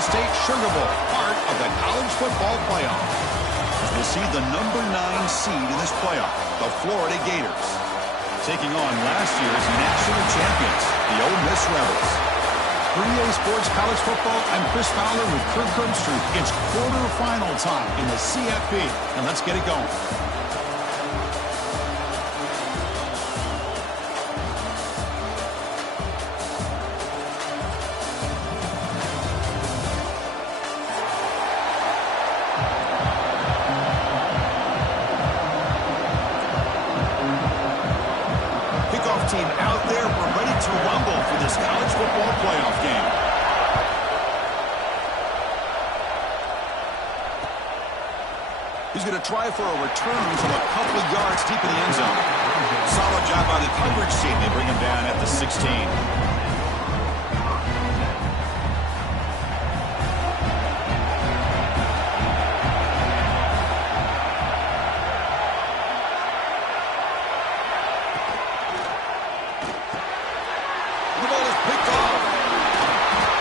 State Sugar Bowl, part of the college football playoff. We'll see the number 9 seed in this playoff, the Florida Gators, taking on last year's national champions, the Ole Miss Rebels. For EA Sports College Football, I'm Chris Fowler with Kirk Herbstreit. It's quarterfinal time in the CFP, and let's get it going. Team out there, we're ready to rumble for this college football playoff game. He's going to try for a return from a couple of yards deep in the end zone. Solid job by the coverage team. They bring him down at the 16.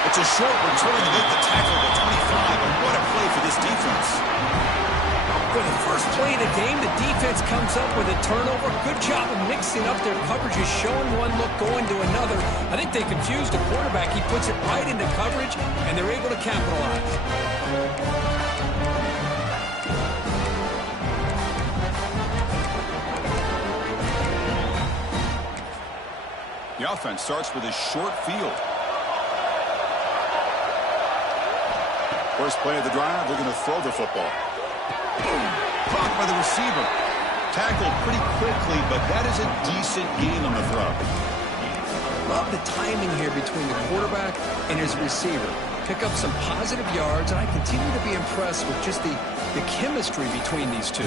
It's a short return to make the tackle at the 25, and what a play for this defense. For the first play of the game, the defense comes up with a turnover. Good job of mixing up their coverages, showing one look, going to another. I think they confused the quarterback. He puts it right into coverage, and they're able to capitalize. The offense starts with a short field. First play of the drive, they're going to throw the football. Boom! Caught by the receiver. Tackled pretty quickly, but that is a decent gain on the throw. Love the timing here between the quarterback and his receiver. Pick up some positive yards, and I continue to be impressed with just the chemistry between these two.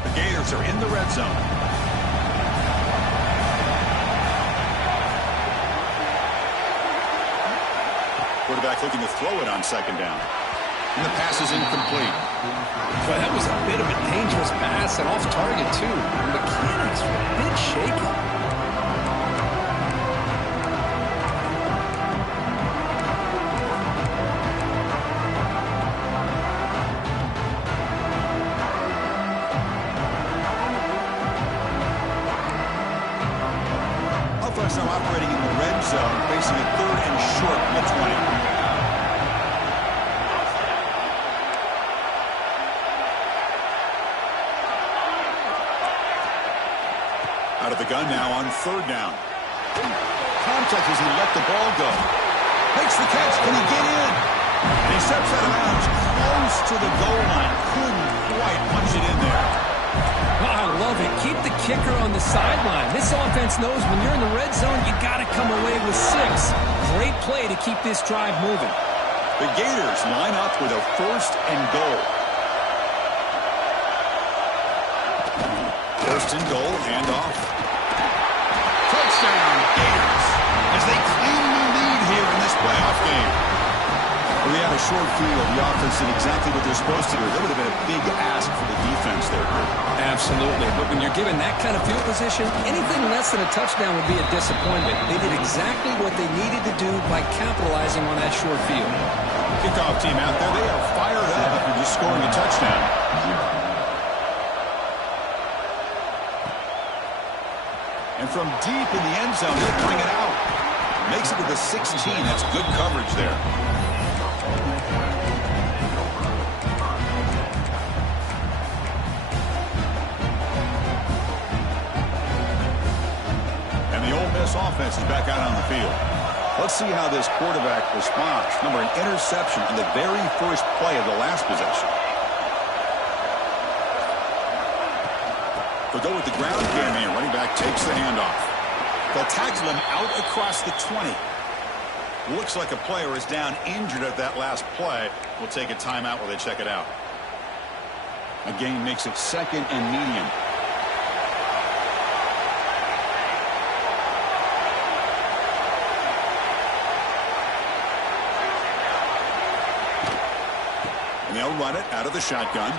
The Gators are in the red zone. Quarterback looking to throw it on second down. And the pass is incomplete. Well, that was a bit of a dangerous pass and off target, too. The mechanics were a bit shaky. Offense now operating in the red zone, facing a third and short from the 20. Out of the gun now on third down. Contact as he let the ball go. Makes the catch. Can he get in? And he steps out of bounds close to the goal line. Couldn't quite punch it in there. Oh, I love it. Keep the kicker on the sideline. This offense knows when you're in the red zone, you got to come away with 6. Great play to keep this drive moving. The Gators line up with a first and goal. First and goal, handoff. Touchdown, Gators, as they claim the lead here in this playoff game. Well, they had a short field. The offense did exactly what they're supposed to do. That would have been a big ask for the defense there. Absolutely. But when you're given that kind of field position, anything less than a touchdown would be a disappointment. They did exactly what they needed to do by capitalizing on that short field. Kickoff team out there, they are fired up after just scoring a touchdown. And from deep in the end zone, he'll bring it out. Makes it to the 16. That's good coverage there. And the Ole Miss offense is back out on the field. Let's see how this quarterback responds. Number, an interception on the very first play of the last possession. They'll go with the ground game here. Running back takes the handoff. They'll tackle him out across the 20. Looks like a player is down injured at that last play. We'll take a timeout while they check it out. A gain makes it second and medium. And they'll run it out of the shotgun.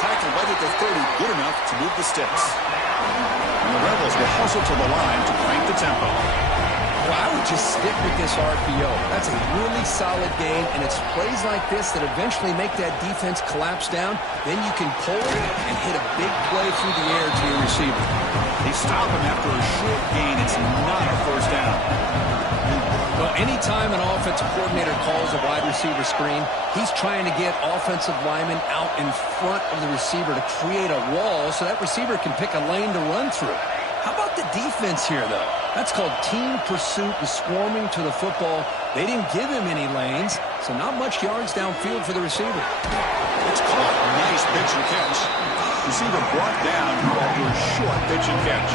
Tackle right at the 30, good enough to move the sticks. And the Rebels will hustle to the line to crank the tempo. Well, I would just stick with this RPO. That's a really solid game, and it's plays like this that eventually make that defense collapse down. Then you can pull and hit a big play through the air to your receiver. They stop him after a short gain. It's not a first down. Well, anytime an offensive coordinator calls a wide receiver screen, he's trying to get offensive linemen out in front of the receiver to create a wall so that receiver can pick a lane to run through. How about the defense here, though? That's called team pursuit and swarming to the football. They didn't give him any lanes, so not much yards downfield for the receiver. It's caught. Nice pitch and catch. Receiver brought down after a short pitch and catch.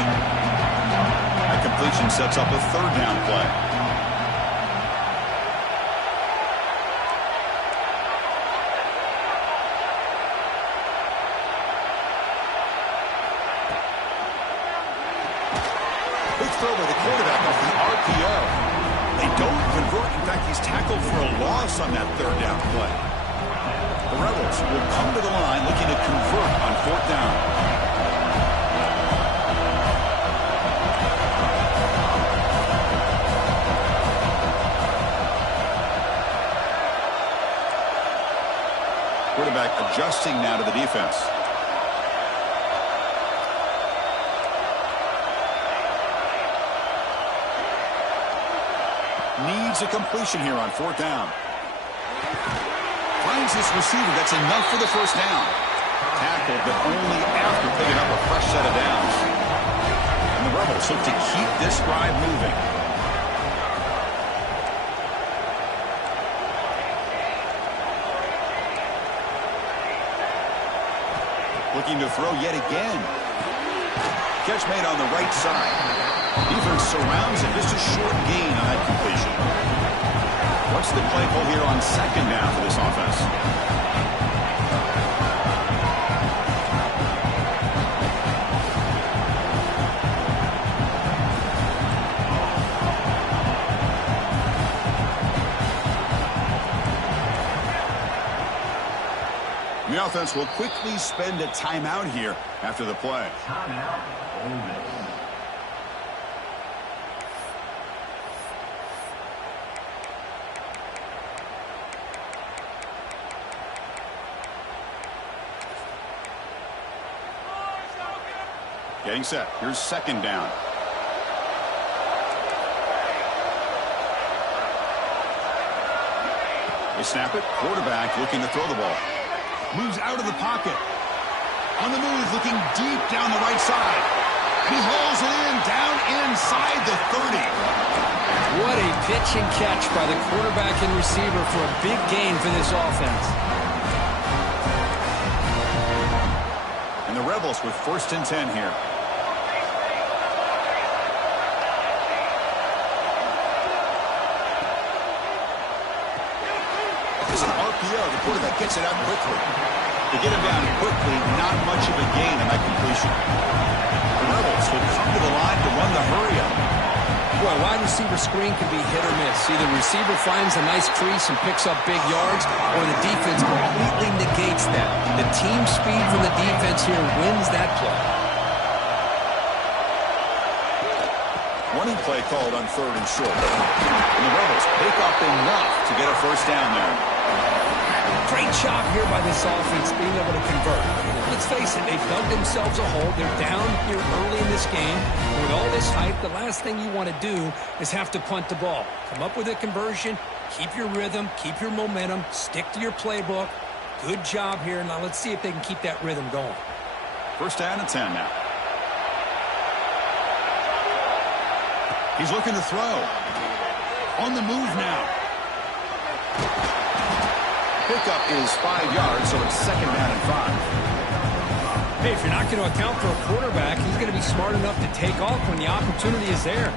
That completion sets up a third down play. Big throw by the quarterback off the RPO. They don't convert. In fact, he's tackled for a loss on that third down play. The Rebels will come to the line looking to convert on fourth down. Quarterback adjusting now to the defense. Needs a completion here on fourth down. Finds his receiver. That's enough for the first down. Tackled, but only after picking up a fresh set of downs. And the Rebels look to keep this drive moving. Looking to throw yet again. Catch made on the right side. Defense surrounds him. Just a short gain on that completion. What's the play call here on second down for this offense? The offense will quickly spend a timeout here after the play. Timeout, Ole Miss. Getting set. Here's second down. They snap it. Quarterback looking to throw the ball. Moves out of the pocket. On the move, looking deep down the right side. And he hauls it in, down inside the 30. What a pitch and catch by the quarterback and receiver for a big gain for this offense. And the Rebels with first and 10 here. This is an RPO. The quarterback gets it out quickly. To get him down quickly, not much of a gain on that completion. The Rebels will come to the line to run the hurry-up. Boy, a wide receiver screen can be hit or miss. Either receiver finds a nice crease and picks up big yards, or the defense completely negates that. The team speed from the defense here wins that play. Running play called on third and short. And the Rebels pick up enough to get a first down there. Great job here by this offense being able to convert. Let's face it, they've dug themselves a hole. They're down here early in this game. And with all this hype, the last thing you want to do is have to punt the ball. Come up with a conversion, keep your rhythm, keep your momentum, stick to your playbook. Good job here. Now let's see if they can keep that rhythm going. First down and 10 now. He's looking to throw. On the move now. Pickup is 5 yards, so it's second down and 5. Hey, if you're not going to account for a quarterback, he's going to be smart enough to take off when the opportunity is there.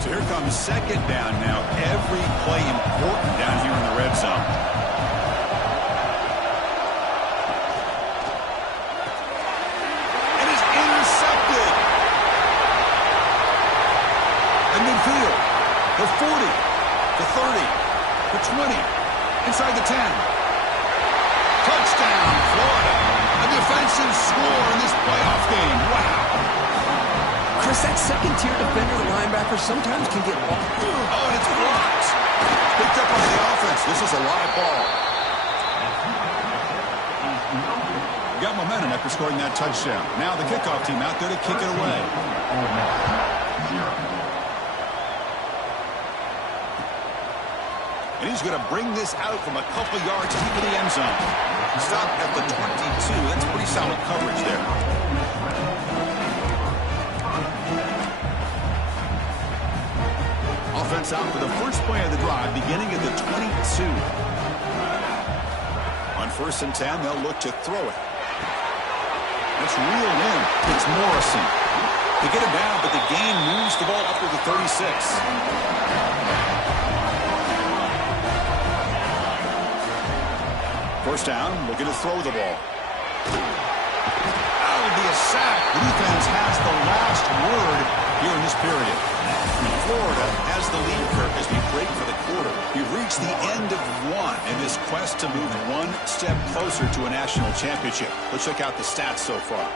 So here comes second down now. Every play important down here in the red zone. And it's intercepted. And midfield. The 40, the 30, the 20, inside the 10. Touchdown, Florida. A defensive score in this playoff game. Wow. Chris, that second-tier defender, the linebacker, sometimes can get off. Oh, and it's blocked. Picked up by the offense. This is a live ball. Got momentum after scoring that touchdown. Now the kickoff team out there to kick it away. And he's going to bring this out from a couple yards deep in the end zone. Stop at the 22. That's pretty solid coverage there. Offense out for the first play of the drive, beginning at the 22. On 1st and 10, they'll look to throw it. That's reeled in. It's Morrison. They get him down, but the gain moves the ball up to the 36. First down, looking to throw the ball. That'll be a sack. The defense has the last word here in this period. Florida has the lead, Kirk, as we break for the quarter. We've reached the end of one in this quest to move one step closer to a national championship. Let's check out the stats so far.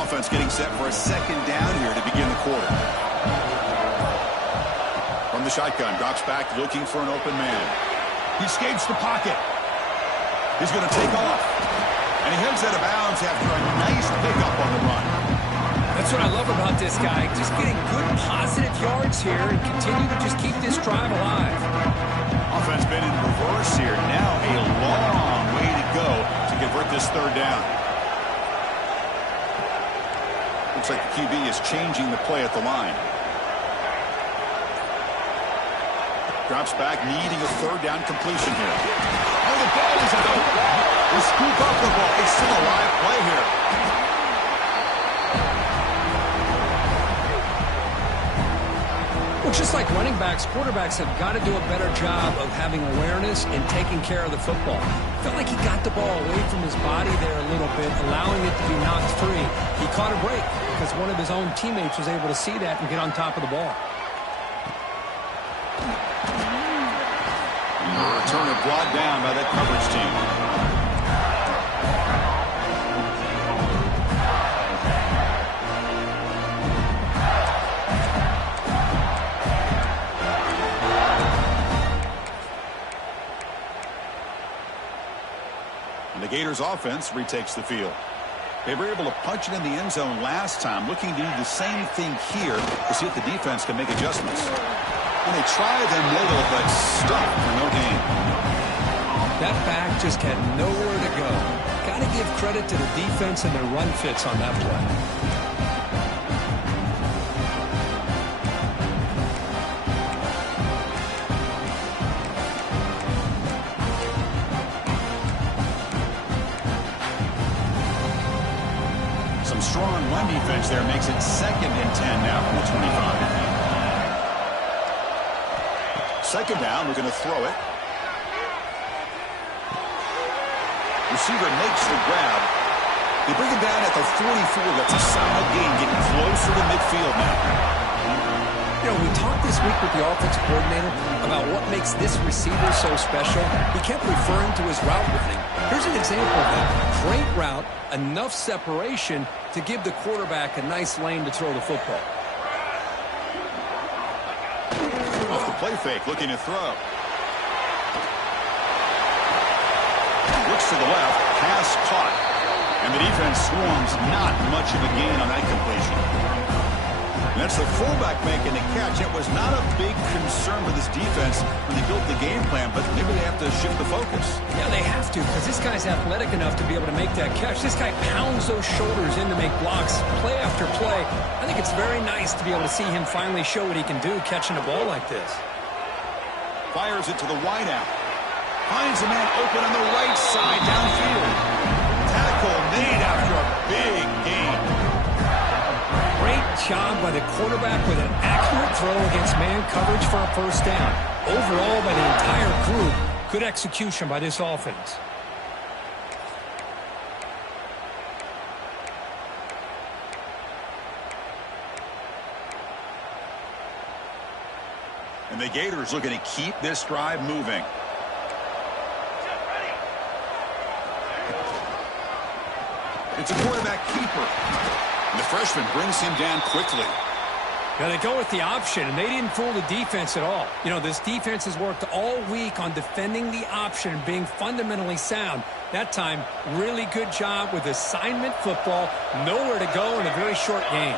Offense getting set for a second down here to begin the quarter. From the shotgun, drops back looking for an open man. He escapes the pocket. He's going to take off. And he heads out of bounds after a nice pickup on the run. That's what I love about this guy. Just getting good positive yards here and continue to just keep this drive alive. Offense been in reverse here. Now a long way to go to convert this third down. Looks like the QB is changing the play at the line. Drops back, needing a third down completion here. Oh, the ball is out. They scoop up the ball. It's still a live play here. Well, just like running backs, quarterbacks have got to do a better job of having awareness and taking care of the football. Felt like he got the ball away from his body there a little bit, allowing it to be knocked free. He caught a break because one of his own teammates was able to see that and get on top of the ball. Returner brought down by that coverage team. And the Gators offense retakes the field. They were able to punch it in the end zone last time, looking to do the same thing here to see if the defense can make adjustments. And they try the middle, but stuck for no gain. That back just had nowhere to go. Got to give credit to the defense and their run fits on that play. Some strong run defense there makes it 2nd and 10 now from the 25. Second down, we're going to throw it. Receiver makes the grab. They bring him down at the 44. That's a solid gain, getting closer to midfield now. You know, we talked this week with the offensive coordinator about what makes this receiver so special. He kept referring to his route running. Here's an example of that. Great route, enough separation to give the quarterback a nice lane to throw the football. Off the play fake, looking to throw. Looks to the left, pass caught. And the defense swarms, not much of a gain on that completion. And that's the fullback making the catch. It was not a big concern for this defense when they built the game plan, but maybe they have to shift the focus. Yeah, they have to, because this guy's athletic enough to be able to make that catch. This guy pounds those shoulders in to make blocks play after play. I think it's very nice to be able to see him finally show what he can do catching a ball like this. Fires it to the wideout. Finds a man open on the right side downfield. Tackle made after a big gain. Great job by the quarterback with an accurate throw against man coverage for a first down. Overall, by the entire group, good execution by this offense. And the Gators looking to keep this drive moving. It's a quarterback keeper. And the freshman brings him down quickly. Now they go with the option, and they didn't fool the defense at all. You know, this defense has worked all week on defending the option and being fundamentally sound. That time, really good job with assignment football. Nowhere to go in a very short game.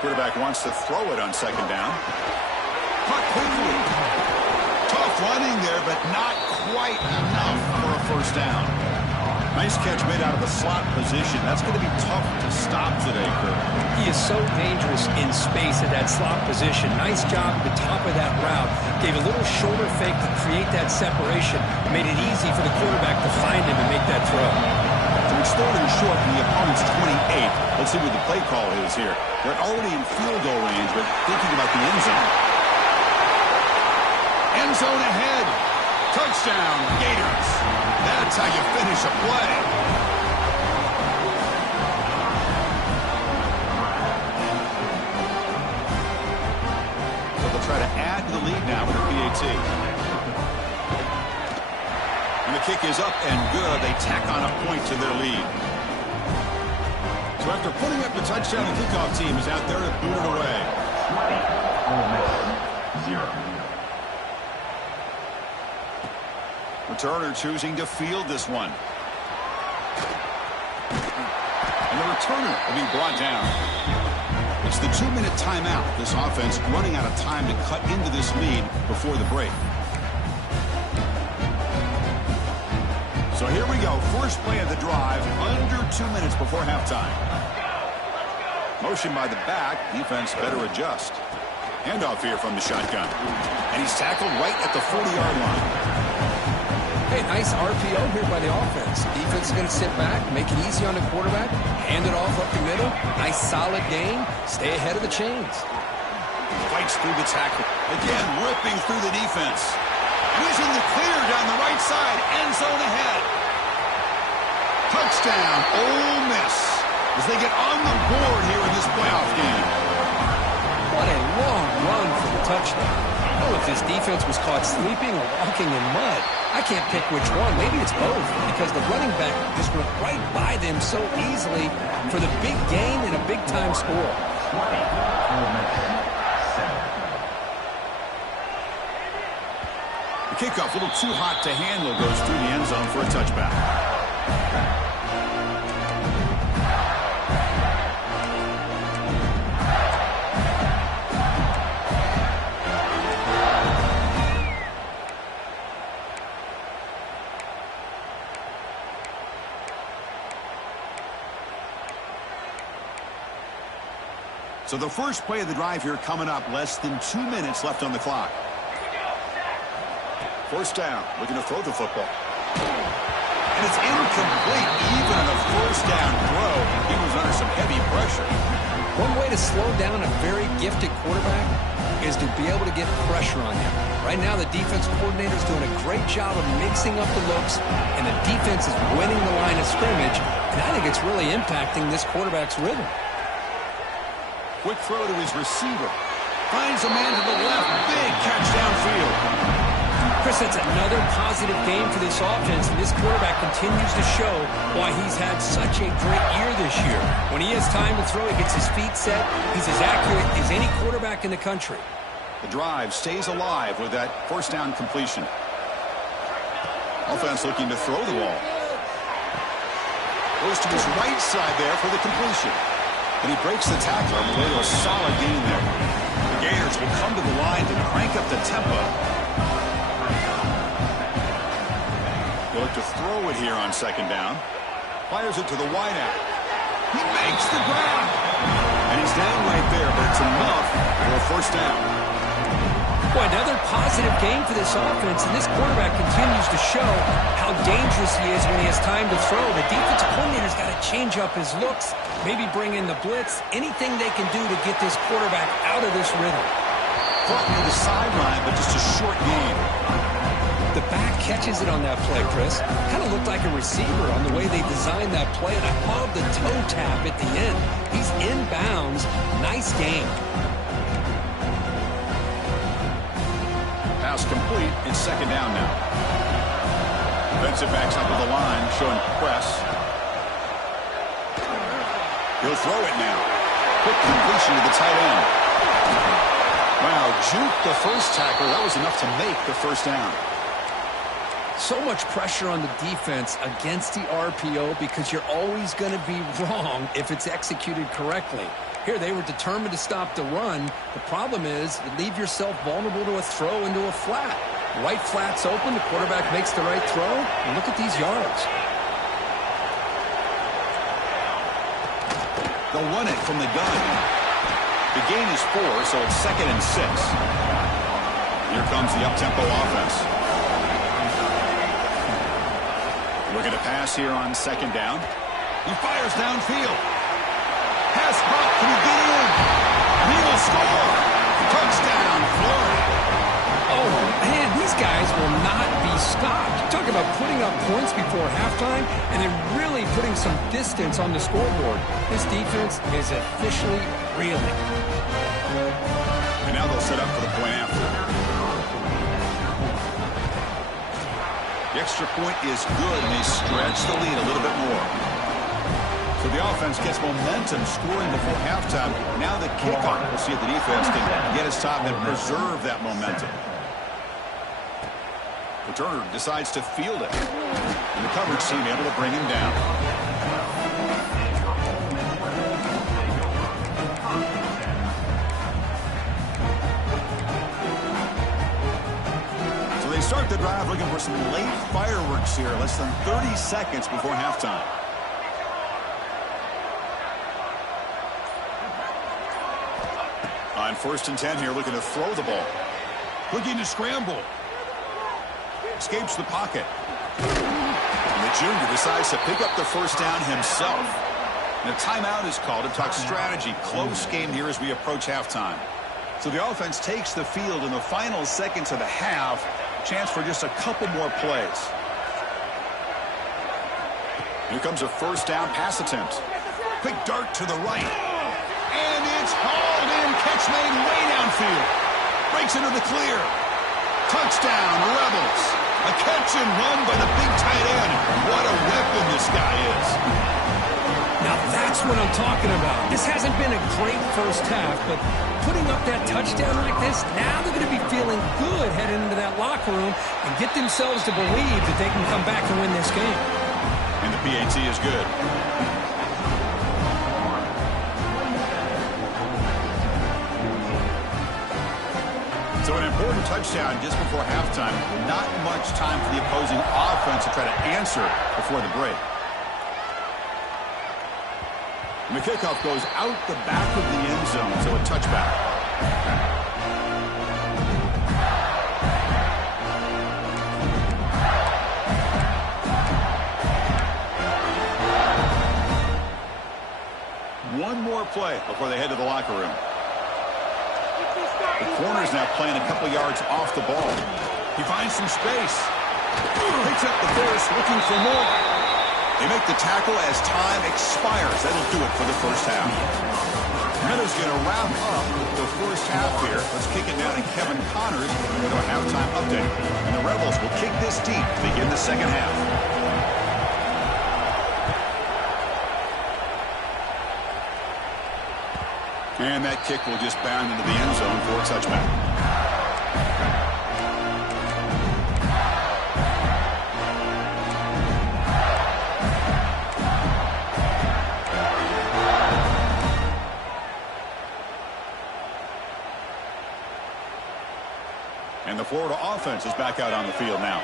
Quarterback wants to throw it on second down. Caught quickly. Tough running there, but not quite enough for a first down. Nice catch made out of the slot position. That's going to be tough to stop today, Kirk. He is so dangerous in space at that slot position. Nice job at the top of that route. Gave a little shoulder fake to create that separation. Made it easy for the quarterback to find him and make that throw. So it's third and short from the opponent's 28. Let's see what the play call is here. They're already in field goal range, but thinking about the end zone. End zone ahead. Touchdown, Gators. That's how you finish a play. So they'll try to add to the lead now with a PAT. And the kick is up and good. They tack on a point to their lead. So after putting up the touchdown, the kickoff team is out there to boot it away. 20, Ole Miss, 0. Returner choosing to field this one. And the returner will be brought down. It's the 2-minute timeout. This offense running out of time to cut into this lead before the break. So here we go. First play of the drive, under 2 minutes before halftime. Motion by the back. Defense better adjust. Handoff here from the shotgun. And he's tackled right at the 40-yard line. Hey, nice RPO here by the offense. Defense is going to sit back, make it easy on the quarterback, hand it off up the middle. Nice solid gain. Stay ahead of the chains. Fights through the tackle. Again, ripping through the defense. And he's in the clear down the right side. End zone ahead. Touchdown, Ole Miss, as they get on the board here in this playoff game. What a long run for the touchdown. Oh, if this defense was caught sleeping or walking in mud, I can't pick which one. Maybe it's both, because the running back just went right by them so easily for the big gain and a big-time score. 20, Ole Miss, 7. The kickoff, a little too hot to handle, goes through the end zone for a touchback. So the first play of the drive here coming up. Less than 2 minutes left on the clock. First down, looking to throw the football. And it's incomplete. Even on a first down throw, he was under some heavy pressure. One way to slow down a very gifted quarterback is to be able to get pressure on him. Right now, the defense coordinator is doing a great job of mixing up the looks, and the defense is winning the line of scrimmage, and I think it's really impacting this quarterback's rhythm. Quick throw to his receiver. Finds a man to the left. Big catch downfield. Chris, that's another positive game for this offense, and this quarterback continues to show why he's had such a great year this year. When he has time to throw, he gets his feet set. He's as accurate as any quarterback in the country. The drive stays alive with that first down completion. Offense looking to throw the ball. Goes to his right side there for the completion. And he breaks the tackle on the way to a solid gain there. The Gators will come to the line to crank up the tempo. They'll look to throw it here on second down. Fires it to the wideout. He makes the grab. And he's down right there, but it's enough for a first down. Boy, another positive game for this offense, and this quarterback continues to show how dangerous he is when he has time to throw. The defensive coordinator's got to change up his looks, maybe bring in the blitz, anything they can do to get this quarterback out of this rhythm. Caught near the sideline, but just a short gain. The back catches it on that play, Chris. Kind of looked like a receiver on the way they designed that play, and I love the toe tap at the end. He's inbounds. Nice game. Toss complete. It's second down now. Defensive backs up to the line, showing press. He'll throw it now. Quick completion to the tight end. Wow, juke the first tackle. That was enough to make the first down. So much pressure on the defense against the RPO because you're always going to be wrong if it's executed correctly. Here, they were determined to stop the run. The problem is you leave yourself vulnerable to a throw into a flat. Right flat's open, the quarterback makes the right throw, and look at these yards. They'll run it from the gun. The gain is 4, so it's 2nd and 6. Here comes the up-tempo offense. Looking to pass here on 2nd down. He fires downfield. Pass caught. Can he get in? He will score. Touchdown, Florida. Oh, man, these guys will not be stopped. Talk about putting up points before halftime and then really putting some distance on the scoreboard. This defense is officially reeling. And now they'll set up for the point after. The extra point is good, and they stretch the lead a little bit more. So the offense gets momentum scoring before halftime. Now the kickoff. We'll see if the defense can get his top and preserve that momentum. Returner decides to field it. And the coverage team able to bring him down. So they start the drive looking for some late fireworks here. Less than 30 seconds before halftime. On 1st and 10 here, looking to throw the ball. Looking to scramble. Escapes the pocket. And the junior decides to pick up the first down himself. And a timeout is called to talk strategy. Close game here as we approach halftime. So the offense takes the field in the final seconds of the half. Chance for just a couple more plays. Here comes a first down pass attempt. Quick dart to the right. And it's hauled in. Catch made way downfield. Breaks into the clear. Touchdown, Rebels. A catch and run by the big tight end. What a weapon this guy is. Now that's what I'm talking about. This hasn't been a great first half, but putting up that touchdown like this, now they're going to be feeling good heading into that locker room and get themselves to believe that they can come back and win this game. And the PAT is good. So an important touchdown just before halftime. Not much time for the opposing offense to try to answer before the break. And the kickoff goes out the back of the end zone, so a touchback. One more play before they head to the locker room. The corner's now playing a couple yards off the ball. He finds some space. Picks up the first, looking for more. They make the tackle as time expires. That'll do it for the first half. Meadows going to wrap up the first half here. Let's kick it down to Kevin Connors with our halftime update. And the Rebels will kick this deep to begin the second half. And that kick will just bound into the end zone for a touchback. And the Florida offense is back out on the field now.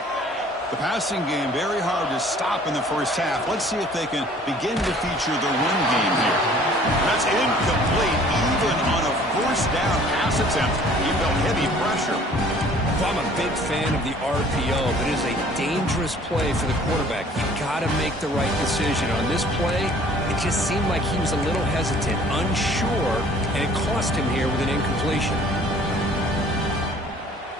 The passing game very hard to stop in the first half. Let's see if they can begin to feature their run game here. That's incomplete. Even on a first down pass attempt, he felt heavy pressure. Well, I'm a big fan of the RPO, but it is a dangerous play for the quarterback. You've got to make the right decision. On this play, it just seemed like he was a little hesitant, unsure, and it cost him here with an incompletion.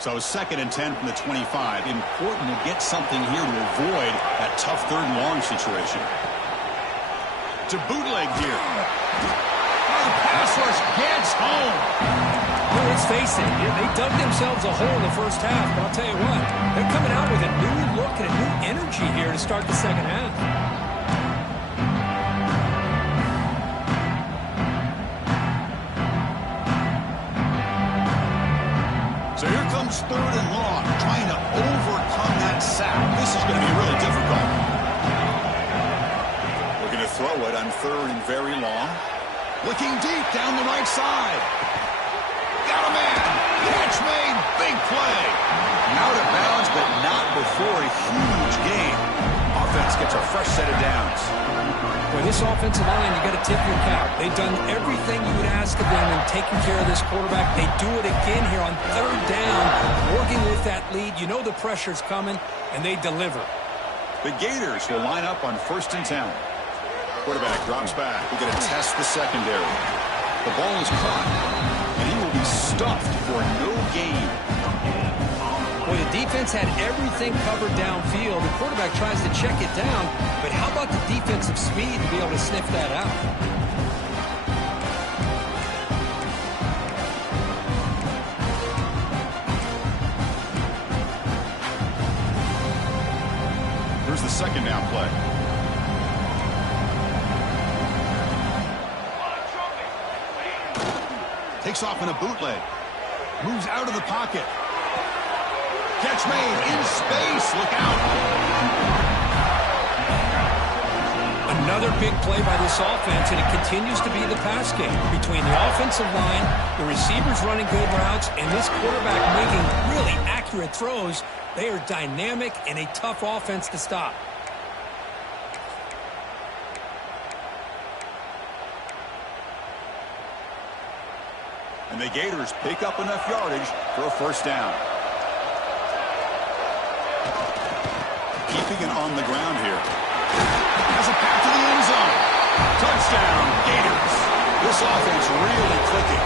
So 2nd and 10 from the 25. Important to get something here to avoid that tough 3rd and long situation. To bootleg here. The pass rush gets home. Well, let's face it, they dug themselves a hole in the first half, but I'll tell you what, they're coming out with a new look and a new energy here to start the second half. So here comes 3rd and long, trying to overcome that sack. This is going to be really difficult. Looking to throw it on 3rd and very long. Looking deep down the right side. Got a man. Catch made. Big play. Out of bounds, but not before a huge gain. Offense gets a fresh set of downs. Boy, this offensive line, you got to tip your cap. They've done everything you would ask of them in taking care of this quarterback. They do it again here on 3rd down, working with that lead. You know the pressure's coming, and they deliver. The Gators will line up on 1st and 10. Quarterback drops back. We're going to test the secondary. The ball is caught, and he will be stuffed for no gain. Well, the defense had everything covered downfield. The quarterback tries to check it down, but how about the defensive speed to be able to sniff that out? Here's the 2nd down play. Takes off in a bootleg. Moves out of the pocket. Catch made in space. Look out. Another big play by this offense, and it continues to be the pass game between the offensive line, the receivers running good routes, and this quarterback making really accurate throws. They are dynamic and a tough offense to stop. And the Gators pick up enough yardage for a 1st down. Keeping it on the ground here. Has a pass to the end zone. Touchdown, Gators. This offense really clicking.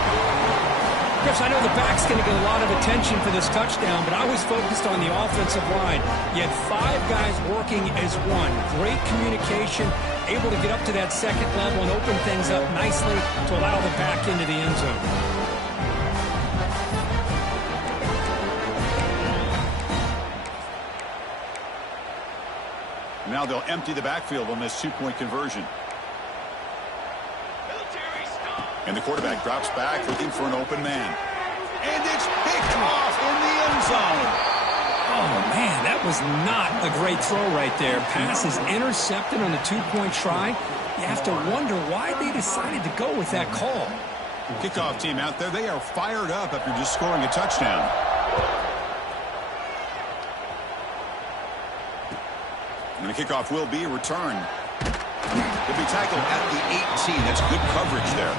Chris, I know the back's going to get a lot of attention for this touchdown, but I was focused on the offensive line. You had 5 guys working as one. Great communication, able to get up to that 2nd level and open things up nicely to allow the back into the end zone. Now they'll empty the backfield on this 2-point conversion. And the quarterback drops back looking for an open man. And it's picked off in the end zone. Oh, man, that was not a great throw right there. Pass is intercepted on the 2-point try. You have to wonder why they decided to go with that call. Kickoff team out there, they are fired up after just scoring a touchdown. And the kickoff will be returned. He'll be tackled at the 18. That's good coverage there.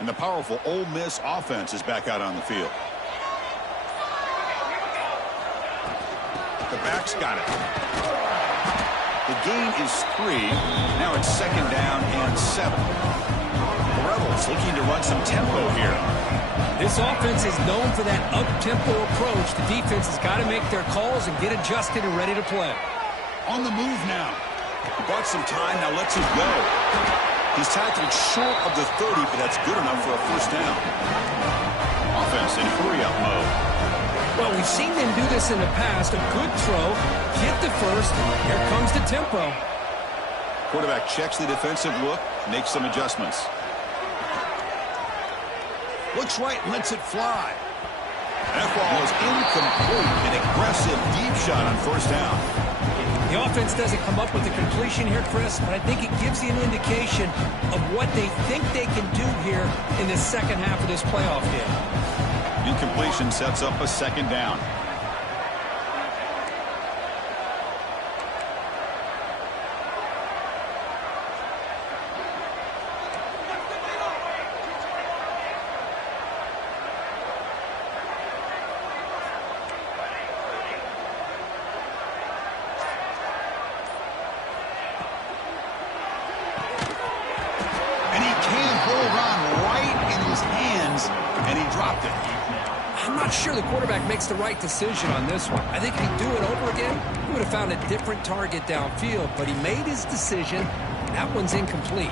And the powerful Ole Miss offense is back out on the field. The back's got it. The gain is 3. Now it's 2nd down and 7. The Rebels looking to run some tempo here. This offense is known for that up-tempo approach. The defense has got to make their calls and get adjusted and ready to play. On the move now. He bought some time, now lets it go. He's tackled short of the 30, but that's good enough for a 1st down. Offense in hurry-up mode. Well, we've seen them do this in the past. A good throw, get the 1st, here comes the tempo. Quarterback checks the defensive look, makes some adjustments. Looks right, lets it fly. That ball is incomplete. An aggressive deep shot on 1st down. The offense doesn't come up with the completion here, Chris, but I think it gives you an indication of what they think they can do here in the 2nd half of this playoff game. Incompletion sets up a 2nd down. I'm not sure the quarterback makes the right decision on this one. I think if he'd do it over again, he would have found a different target downfield, but he made his decision. That one's incomplete.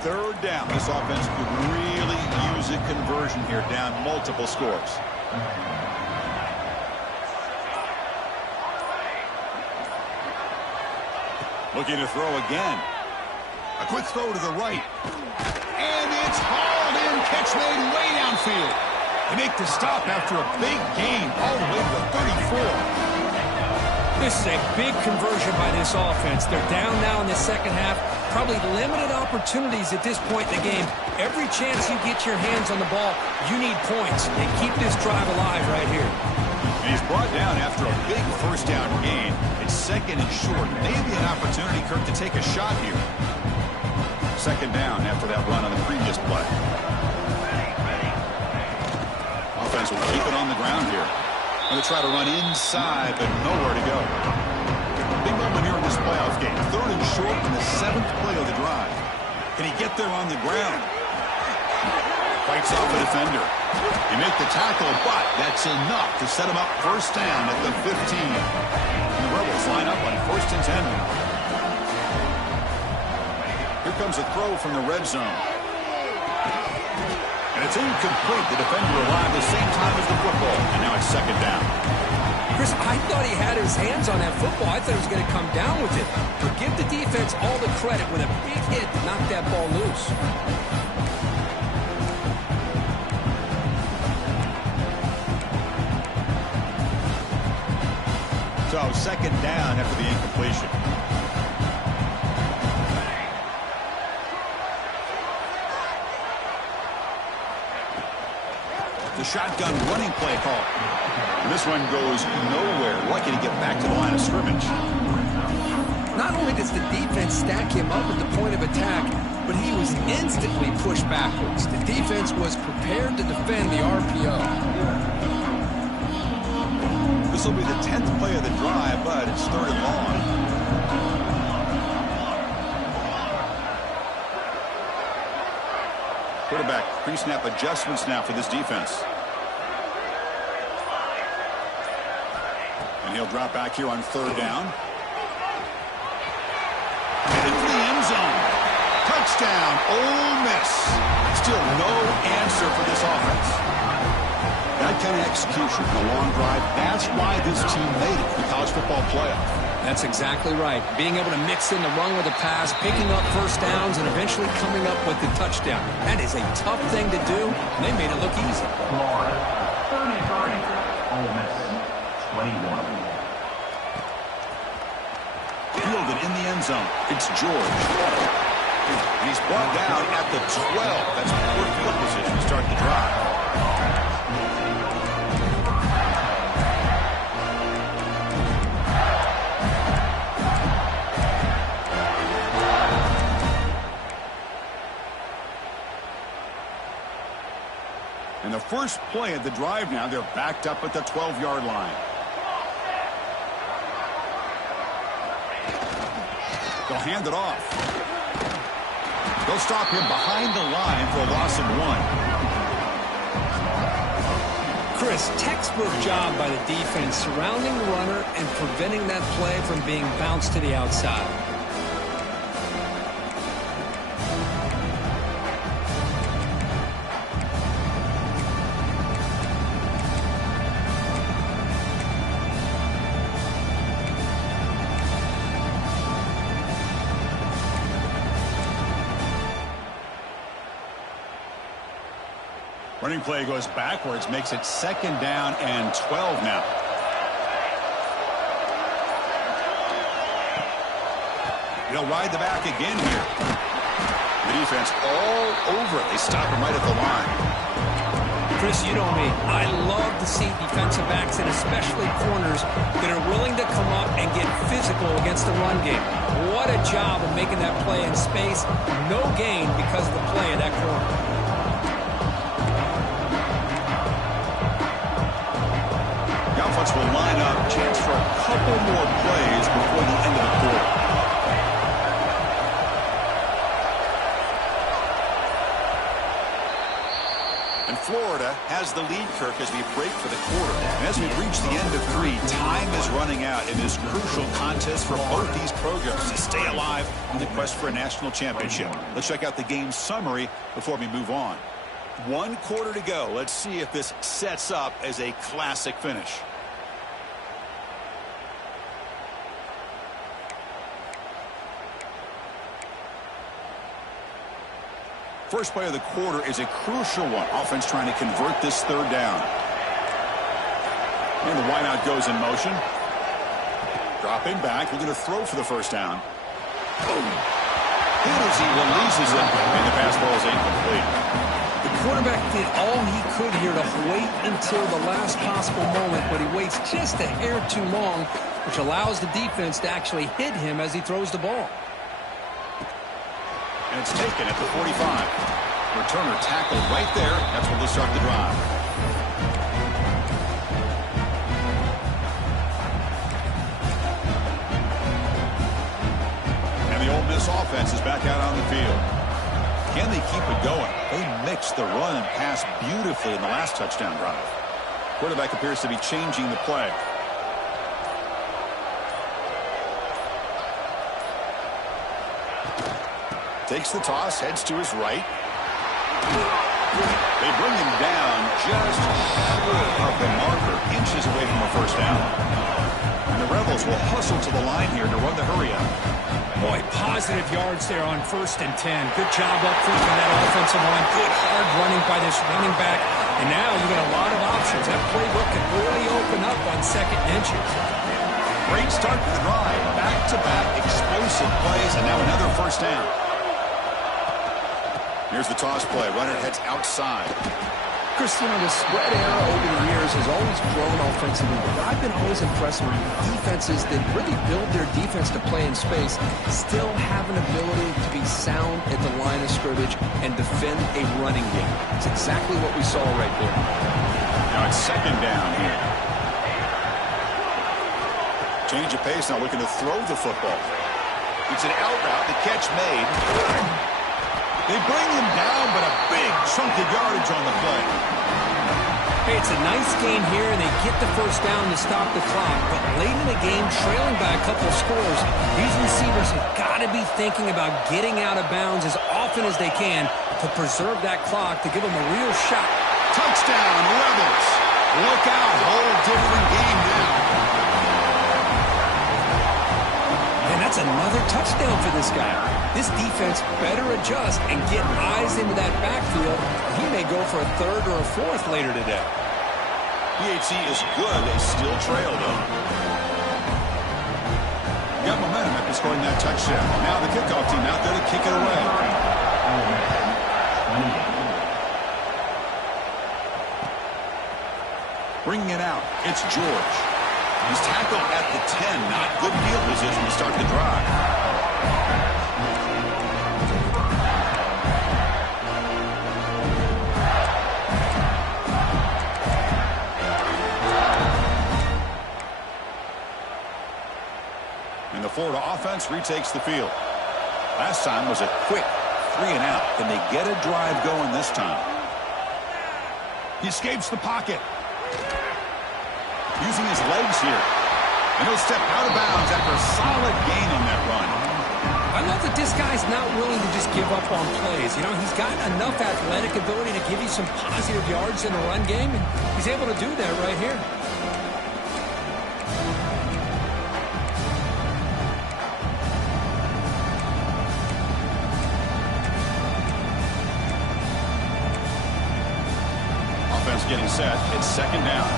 Third down. This offense could really use a conversion here, down multiple scores. Looking to throw again. A quick throw to the right. And it's hauled in. Catch made way downfield. They make the stop after a big gain all the way to the 34. This is a big conversion by this offense. They're down now in the second half. Probably limited opportunities at this point in the game. Every chance you get your hands on the ball, you need points. And keep this drive alive right here. And he's brought down after a big first down gain. It's second and short. Maybe an opportunity, Kirk, to take a shot here. Second down after that run on the previous play. Offense will keep it on the ground here. Going to try to run inside, but nowhere to go. Big moment here in this playoff game. Third and short in the 7th play of the drive. Can he get there on the ground? Fights off a defender. They make the tackle, but that's enough to set him up first down at the 15. And the Rebels line up on first and 10 now. Here comes a throw from the red zone. And it's incomplete. The defender arrived the same time as the football. And now it's second down. Chris, I thought he had his hands on that football. I thought he was going to come down with it. But give the defense all the credit with a big hit to knock that ball loose. So second down after the incompletion. The shotgun running play call. And this one goes nowhere. Lucky to get back to the line of scrimmage. Not only does the defense stack him up at the point of attack, but he was instantly pushed backwards. The defense was prepared to defend the RPO. This will be the 10th play of the drive, but it's third and long. Quarterback pre-snap adjustments now for this defense. And he'll drop back here on third down. And into the end zone. Touchdown, Ole Miss. Still no answer for this offense. That kind of execution in a long drive, that's why this team made it to the college football playoff. That's exactly right. Being able to mix in the run with the pass, picking up first downs, and eventually coming up with the touchdown. That is a tough thing to do, and they made it look easy. Florida, 33. Ole Miss, 21. Fielded in the end zone. It's George. And he's brought down at the 12. That's poor field position to start the drive. And the first play of the drive now, they're backed up at the 12-yard line. They'll hand it off. They'll stop him behind the line for a loss of 1. Chris, textbook job by the defense surrounding the runner and preventing that play from being bounced to the outside. Running play goes backwards, makes it second down and 12 now. They'll ride the back again here. The defense all over it. They stop him right at the line. Chris, you know me. I love to see defensive backs and especially corners that are willing to come up and get physical against the run game. What a job of making that play in space. No gain because of the play of that corner. offense will line up. Chance for a couple more plays before the end of the quarter. And Florida has the lead, Kirk, as we break for the quarter. And as we reach the end of 3, time is running out in this crucial contest for both these programs to stay alive in the quest for a national championship. Let's check out the game summary before we move on. 1 quarter to go. Let's see if this sets up as a classic finish. First play of the quarter is a crucial one. Offense trying to convert this 3rd down. And the wideout goes in motion. Dropping back, looking to throw for the 1st down. Boom. Hit as he releases it, and the pass ball is incomplete. The quarterback did all he could here to wait until the last possible moment, but he waits just a hair too long, which allows the defense to actually hit him as he throws the ball. And it's taken at the 45. Returner tackled right there. That's where they'll start the drive. And the Ole Miss offense is back out on the field. Can they keep it going? They mixed the run and pass beautifully in the last touchdown drive. Quarterback appears to be changing the play. Takes the toss, heads to his right. They bring him down just short of the marker, inches away from a 1st down. And the Rebels will hustle to the line here to run the hurry-up. Boy, positive yards there on 1st and 10. Good job up front by that offensive line. Good hard running by this running back. And now you got a lot of options. That playbook can really open up on 2nd inches. Great start to the drive. Back-to-back explosive plays, and now another 1st down. Here's the toss play. Runner heads outside. Christian, the spread era over the years has always grown offensively, but I've been always impressed with defenses that really build their defense to play in space, still have an ability to be sound at the line of scrimmage and defend a running game. It's exactly what we saw right there. Now it's 2nd down here. Change of pace, now looking to throw the football. It's an out route, the catch made. They bring him down, but a big chunk of yardage on the play. Hey, it's a nice game here, and they get the 1st down to stop the clock. But late in the game, trailing by a couple of scores, these receivers have got to be thinking about getting out of bounds as often as they can to preserve that clock, to give them a real shot. Touchdown, Rebels. Look out, whole different game now. And that's another touchdown for this guy. This defense better adjust and get eyes into that backfield. He may go for a 3rd or a 4th later today. PHC is good. They still trail, though. Got momentum after scoring that touchdown. Now the kickoff team out there to kick it away. Bringing it out, it's George. He's tackled at the 10. Not good field position to start the drive. And the Florida offense retakes the field. Last time was a quick 3 and out. Can they get a drive going this time? He escapes the pocket. Using his legs here. And he'll step out of bounds after a solid gain on that run. I love that this guy's not willing to just give up on plays. You know, he's got enough athletic ability to give you some positive yards in the run game, and he's able to do that right here. Offense getting set. It's 2nd down.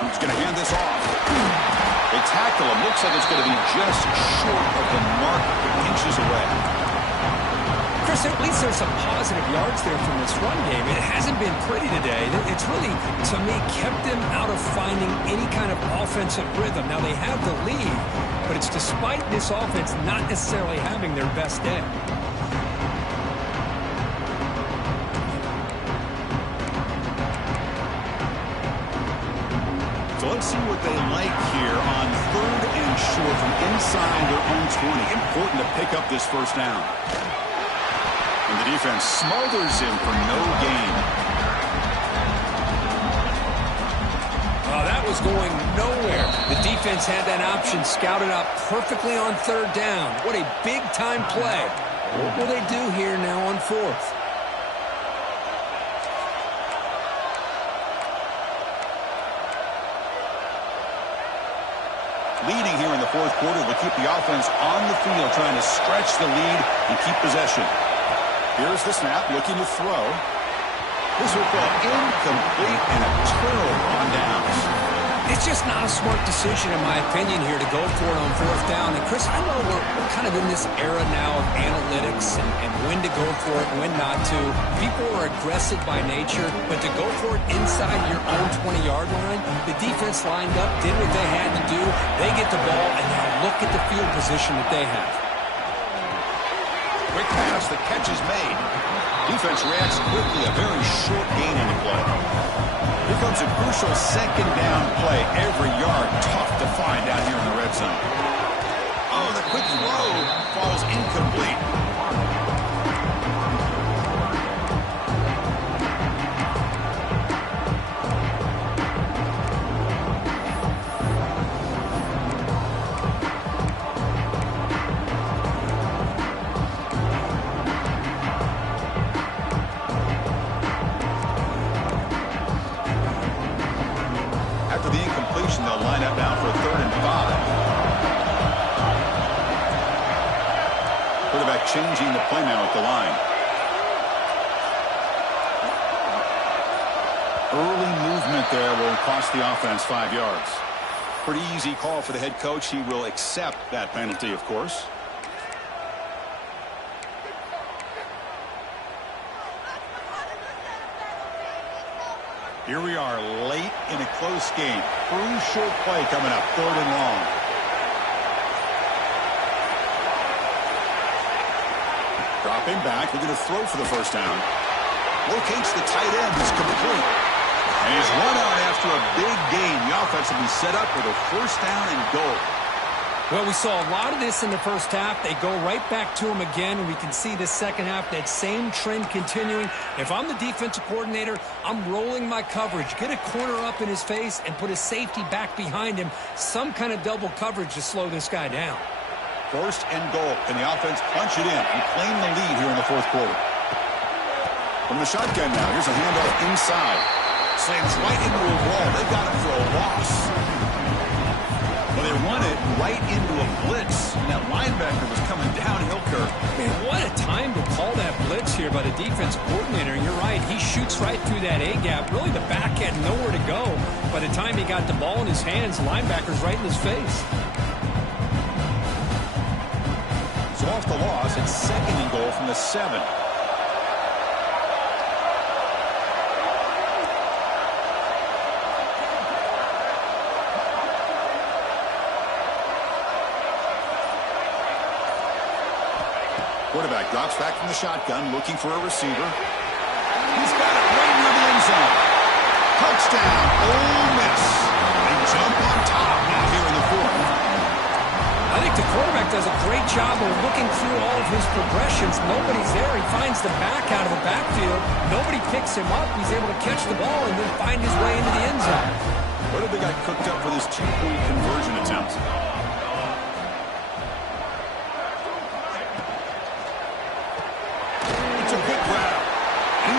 He's going to hand this off. They tackle him. Looks like it's going to be just short of the mark, inches away. Chris, at least there's some positive yards there from this run game. It hasn't been pretty today. It's really, to me, kept them out of finding any kind of offensive rhythm. Now, they have the lead, but it's despite this offense not necessarily having their best day. They'll see what they like here on 3rd and short from inside their own 20. Important to pick up this first down. And the defense smothers him for no gain. Oh, that was going nowhere. The defense had that option scouted out perfectly on 3rd down. What a big-time play. What will they do here now on 4th? Leading here in the 4th quarter will keep the offense on the field, trying to stretch the lead and keep possession. Here's the snap, looking to throw. This will fall incomplete and a turnover on downs. It's just not a smart decision, in my opinion, here to go for it on 4th down. And, Chris, I know we're kind of in this era now of analytics and when to go for it and when not to. People are aggressive by nature, but to go for it inside your own 20-yard line, the defense lined up, did what they had to do. They get the ball, and now look at the field position that they have. Quick pass, the catch is made. Defense reacts quickly, a very short gain on the play. Here comes a crucial 2nd down play. Every yard tough to find down here in the red zone. Oh, the quick throw falls incomplete. They'll line up now for 3rd and 5. Quarterback changing the play now at the line. Early movement there will cost the offense 5 yards. Pretty easy call for the head coach. He will accept that penalty, of course. Here we are late in a close game. Crucial play coming up, 3rd and long. Dropping back, looking to throw for the first down. Locates the tight end, is complete. And he's run out after a big gain. The offense will be set up with a 1st down and goal. Well, we saw a lot of this in the first half. They go right back to him again, and we can see the second half, that same trend continuing. If I'm the defensive coordinator, I'm rolling my coverage. Get a corner up in his face and put a safety back behind him. Some kind of double coverage to slow this guy down. 1st and goal. Can the offense punch it in and claim the lead here in the 4th quarter? From the shotgun now, here's a handoff inside. Slams right into a wall. They've got him for a loss. Well, they run it right into a blitz. And that linebacker was coming downhill curve. Man, what a time to call that blitz here by the defense coordinator. And you're right, he shoots right through that A-gap. Really, the back had nowhere to go. By the time he got the ball in his hands, the linebacker's right in his face. So off the loss, it's 2nd and goal from the 7. Quarterback drops back from the shotgun, looking for a receiver. He's got it right near the end zone. Touchdown, Ole Miss. They jump on top now here in the 4th. I think the quarterback does a great job of looking through all of his progressions. Nobody's there. He finds the back out of the backfield. Nobody picks him up. He's able to catch the ball and then find his way into the end zone. What have they got cooked up for this 2-point conversion attempt?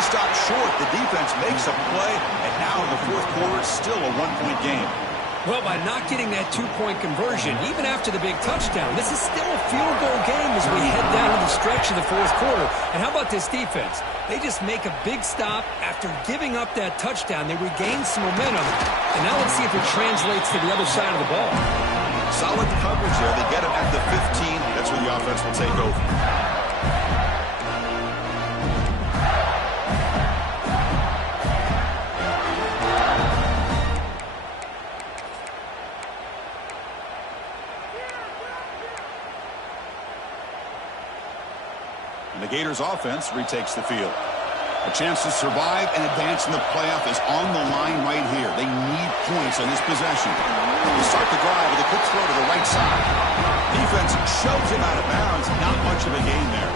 Stopped short. The defense makes a play, and now in the 4th quarter, it's still a 1-point game. Well, by not getting that 2-point conversion, even after the big touchdown, this is still a field goal game as we head down to the stretch of the 4th quarter. And how about this defense? They just make a big stop after giving up that touchdown. They regain some momentum, and now let's see if it translates to the other side of the ball. Solid coverage there. They get him at the 15. That's where the offense will take over. The Gators offense retakes the field. A chance to survive and advance in the playoff is on the line right here. They need points on this possession. They start the drive with a quick throw to the right side. Defense shoves him out of bounds. Not much of a gain there.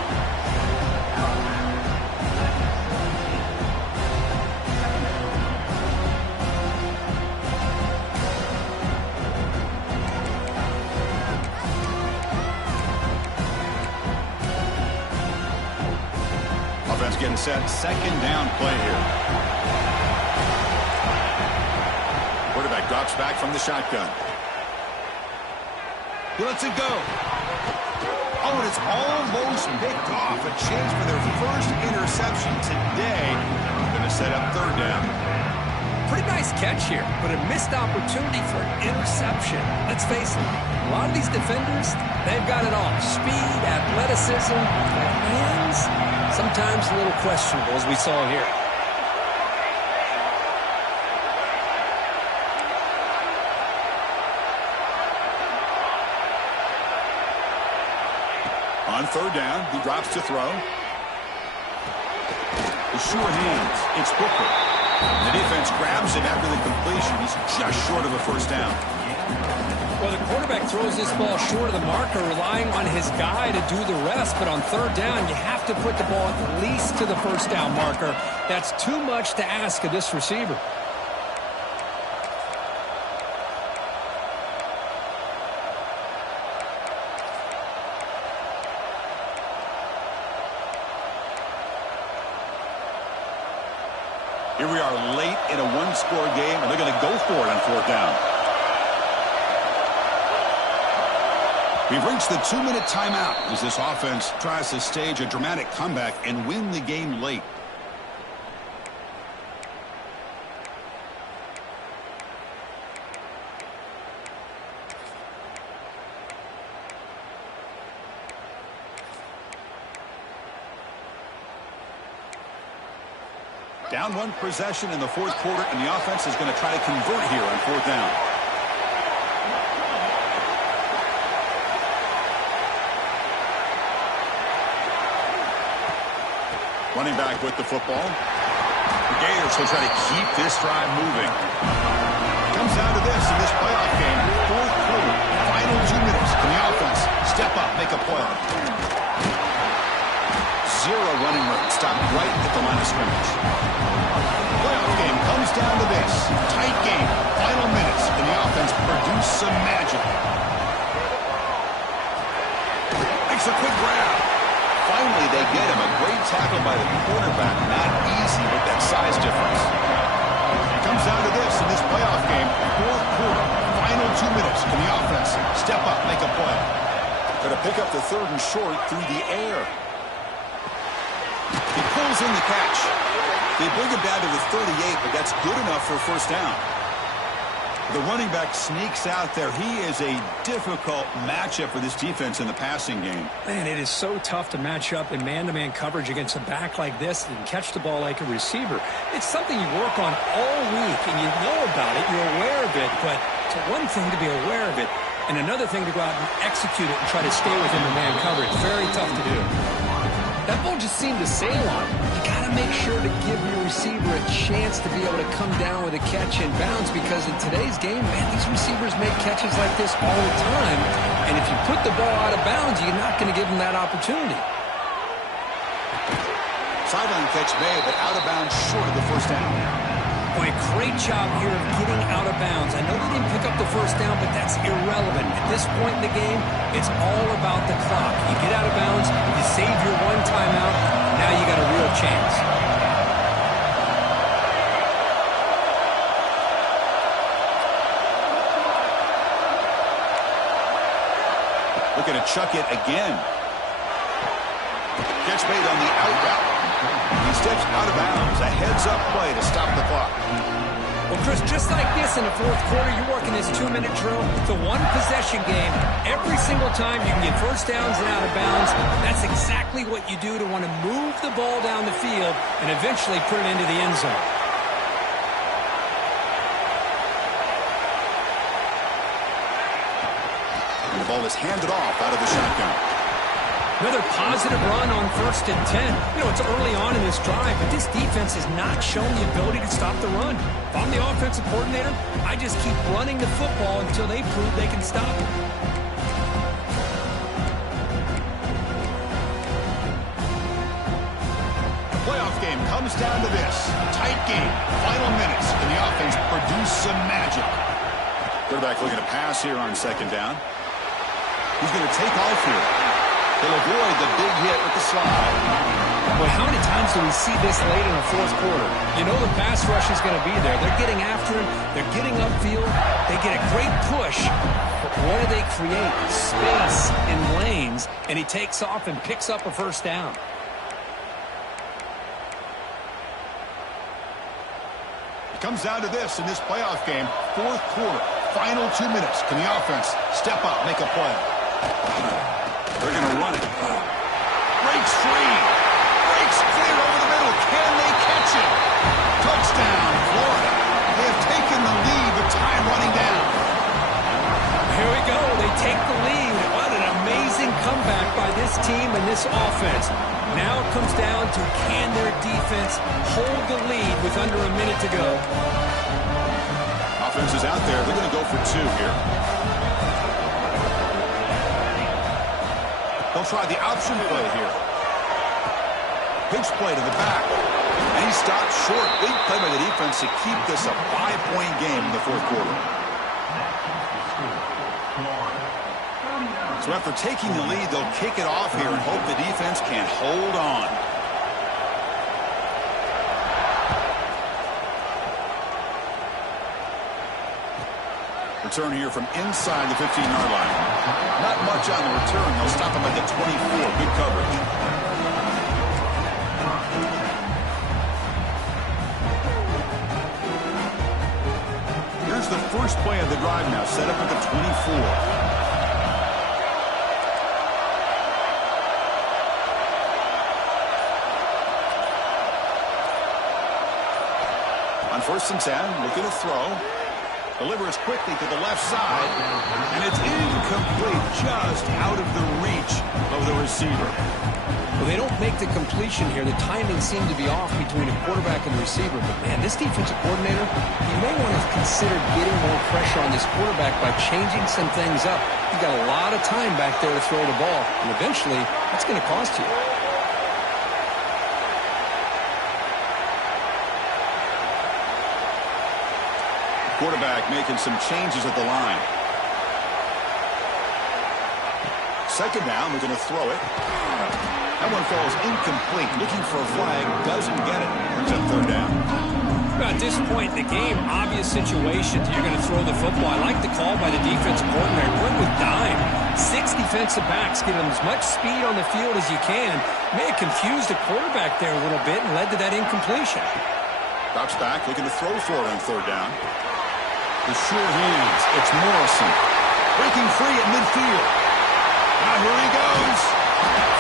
Offense getting set. Second down play here. Quarterback drops back from the shotgun. He lets it go. Oh, and it's almost picked off. A chance for their first interception today. Going to set up third down. Pretty nice catch here, but a missed opportunity for an interception. Let's face it, a lot of these defenders, they've got it all. Speed, athleticism, but hands, sometimes a little questionable, as we saw here. On third down, he drops to throw. The sure hands. It's Booker. The defense grabs him after the completion. He's just short of a first down. Well, the quarterback throws this ball short of the marker, relying on his guy to do the rest. But on third down, you have to put the ball at least to the first down marker. That's too much to ask of this receiver. Here we are late in a one-score game, and they're going to go for it on fourth down. We've reached the 2-minute timeout as this offense tries to stage a dramatic comeback and win the game late. Down one possession in the fourth quarter, and the offense is going to try to convert here on fourth down. Running back with the football. The Gators will try to keep this drive moving. Comes down to this in this playoff game. Fourth quarter, final 2 minutes. Can the offense step up, make a play? Zero running room. Stop right at the line of scrimmage. Playoff game comes down to this. Tight game. Final minutes. Can the offense produce some magic? Makes a quick grab. Finally, they get him. A great tackle by the quarterback. Not easy with that size difference. It comes down to this in this playoff game. Fourth quarter. Final 2 minutes. Can the offense step up, make a play? Going to pick up the third and short through the air. He pulls in the catch. They bring him down to the 38, but that's good enough for a first down. The running back sneaks out there. He is a difficult matchup for this defense in the passing game. Man, it is so tough to match up in man-to-man coverage against a back like this and catch the ball like a receiver. It's something you work on all week, and you know about it, you're aware of it, but it's one thing to be aware of it, and another thing to go out and execute it and try to stay within the man coverage. Very tough to do. That ball just seemed to sail on him. You got to make sure to give your receiver a chance to be able to come down with a catch and bounce, because in today's game, man, these receivers make catches like this all the time. And if you put the ball out of bounds, you're not going to give them that opportunity. Sideline catch made, but out of bounds short of the first down. Boy, great job here of getting out of bounds. I know they didn't pick up the first down, but that's irrelevant. At this point in the game, it's all about the clock. You get out of bounds, you save your one timeout, now you got a real chance. Looking to chuck it again. Catch made on the out route. He steps out of bounds. A heads-up play to stop the clock. Well, Chris, just like this in the fourth quarter, you're working this 2-minute drill. It's a one-possession game. Every single time you can get first downs and out of bounds. That's exactly what you do to want to move the ball down the field and eventually put it into the end zone. And the ball is handed off out of the shotgun. Another positive run on 1st and 10. You know, it's early on in this drive, but this defense has not shown the ability to stop the run. If I'm the offensive coordinator, I just keep running the football until they prove they can stop it. The playoff game comes down to this. Tight game. Final minutes. Can the offense produce some magic? Quarterback looking to pass here on 2nd down. He's going to take off here. He'll avoid the big hit with the slide. Boy, how many times do we see this late in the 4th quarter? You know the pass rush is going to be there. They're getting after him. They're getting upfield. They get a great push. But what do they create? Space in lanes. And he takes off and picks up a 1st down. It comes down to this in this playoff game. 4th quarter. Final 2 minutes. Can the offense step up, make a play? They're going to run it. Breaks free. Breaks clear over the middle. Can they catch it? Touchdown, Florida. They have taken the lead with time running down. Here we go. They take the lead. What an amazing comeback by this team and this offense. Now it comes down to can their defense hold the lead with under a minute to go. Offense is out there. They're going to go for 2 here. They'll try the option play here. Pitch play to the back. And he stopped short. Big play by the defense to keep this a 5-point game in the 4th quarter. So after taking the lead, they'll kick it off here and hope the defense can hold on. Return here from inside the 15-yard line. Not much on the return. They'll stop him at the 24. Good coverage. Here's the first play of the drive now, set up at the 24. On 1st and 10, looking to throw. Delivers quickly to the left side, and it's incomplete, just out of the reach of the receiver. Well, they don't make the completion here. The timing seemed to be off between a quarterback and the receiver. But, man, this defensive coordinator, he may want to consider getting more pressure on this quarterback by changing some things up. You've got a lot of time back there to throw the ball, and eventually that's going to cost you. Quarterback making some changes at the line. 2nd down, we're going to throw it. That one falls incomplete. Looking for a flag, doesn't get it. Brings up 3rd down. At this point in the game, obvious situations. You're going to throw the football. I like the call by the defensive coordinator. Went with dime. 6 defensive backs, give them as much speed on the field as you can. May have confused the quarterback there a little bit and led to that incompletion. Drops back, looking to throw for it on 3rd down. The sure hands. It's Morrison. Breaking free at midfield. Now here he goes.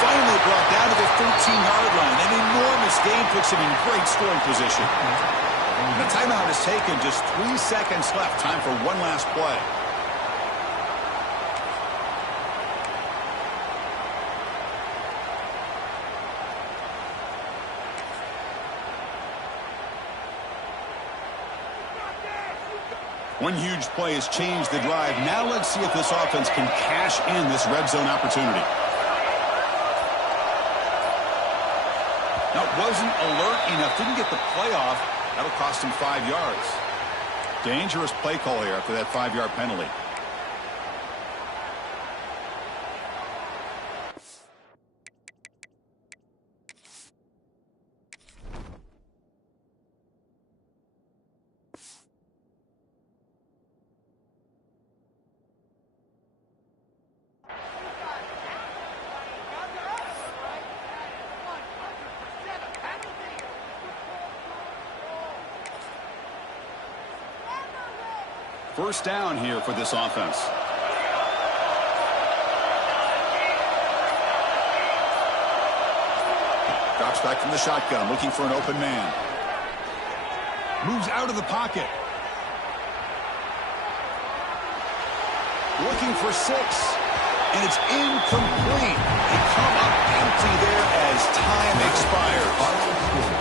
Finally brought down to the 13-yard line. An enormous gain puts him in great scoring position. The timeout is taken. Just 3 seconds left. Time for one last play. One huge play has changed the drive. Now let's see if this offense can cash in this red zone opportunity. Now, wasn't alert enough. Didn't get the play off. That'll cost him 5 yards. Dangerous play call here after that 5-yard penalty. First down here for this offense. Drops back from the shotgun, looking for an open man. Moves out of the pocket. Looking for 6. And it's incomplete. They come up empty there as time expires.